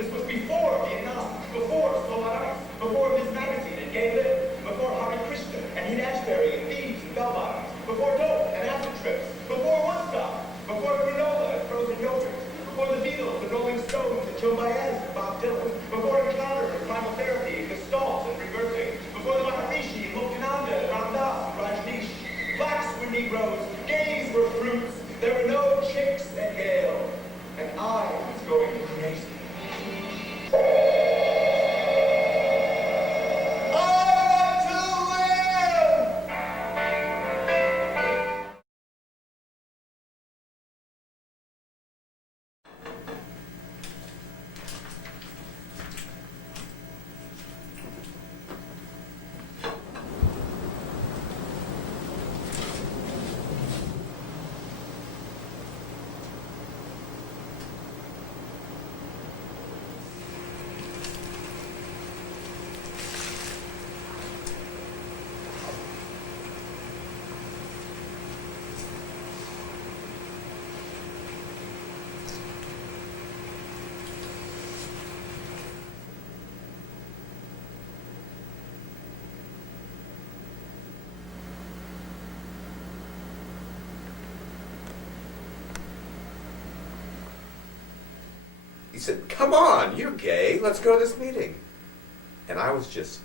This was before Vietnam, before Solar Ice, before Miss Magazine and Gay Lit, before Hare Krishna and Haight Ashbury and Thieves and Bell Bottoms, before dope and acid trips, before Woodstock, before granola and frozen yogurt, before the Beatles, the Rolling Stones, and Joe Baez and Bob Dylan, before Encounter and Primal Therapy, Gestalt and Reversing, before the Maharishi and Muktananda and Ram Dass and Rajneesh. Blacks were Negroes, gays were fruits, there were no chicks at Yale, and I was going crazy. He said, "Come on, you're gay, let's go to this meeting." And I was just,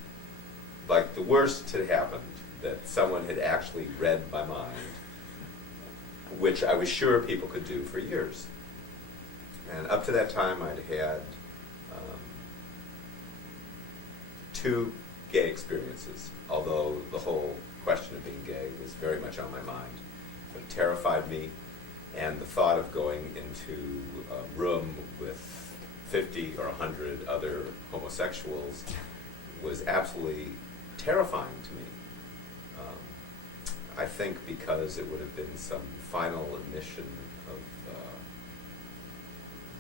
like, the worst had happened, that someone had actually read my mind, which I was sure people could do for years. And up to that time, I'd had 2 gay experiences, although the whole question of being gay was very much on my mind. It terrified me, and the thought of going into a room with 50 or 100 other homosexuals was absolutely terrifying to me. I think because it would have been some final admission of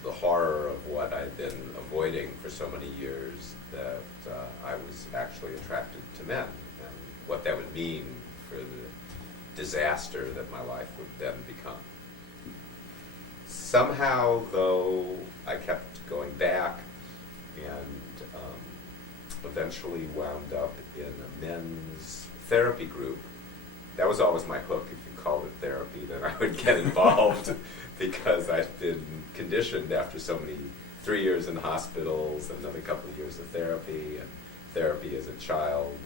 the horror of what I'd been avoiding for so many years, that I was actually attracted to men, and what that would mean for the disaster that my life would then become. Somehow, though, I kept going back and eventually wound up in a men's therapy group. That was always my hook. If you called it therapy, then I would get involved because I'd been conditioned after so many 3 years in hospitals, and another couple of years of therapy, and therapy as a child.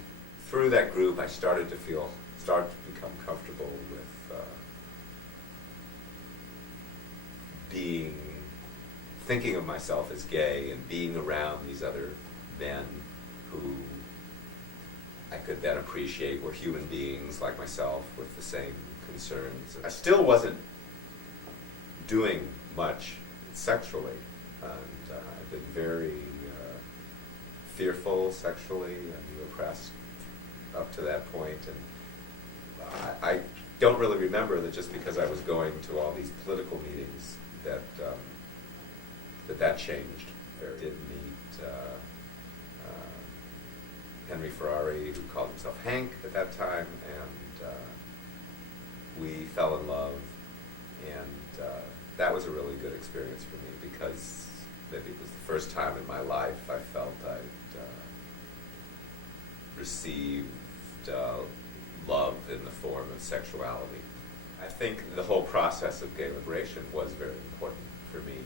Through that group, I started to become comfortable with thinking of myself as gay and being around these other men who I could then appreciate were human beings like myself with the same concerns. I still wasn't doing much sexually, and I've been very fearful sexually and repressed up to that point, and I don't really remember that just because I was going to all these political meetings that that changed. I did meet Henry Ferrari, who called himself Hank at that time, and we fell in love, and that was a really good experience for me because maybe it was the first time in my life I felt I'd received love in the form of sexuality. I think the whole process of gay liberation was very important for me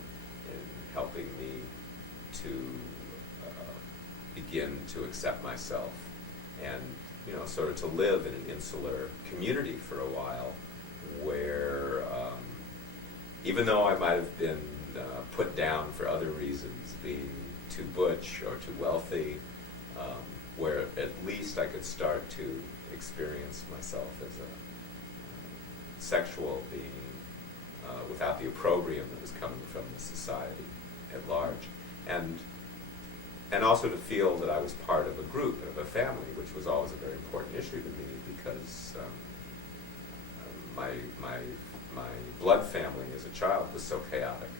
in helping me to begin to accept myself and, sort of to live in an insular community for a while where, even though I might have been put down for other reasons, being too butch or too wealthy, where at least I could start to experience myself as a sexual being without the opprobrium that was coming from the society at large, and also to feel that I was part of a group, of a family, which was always a very important issue to me because my blood family as a child was so chaotic.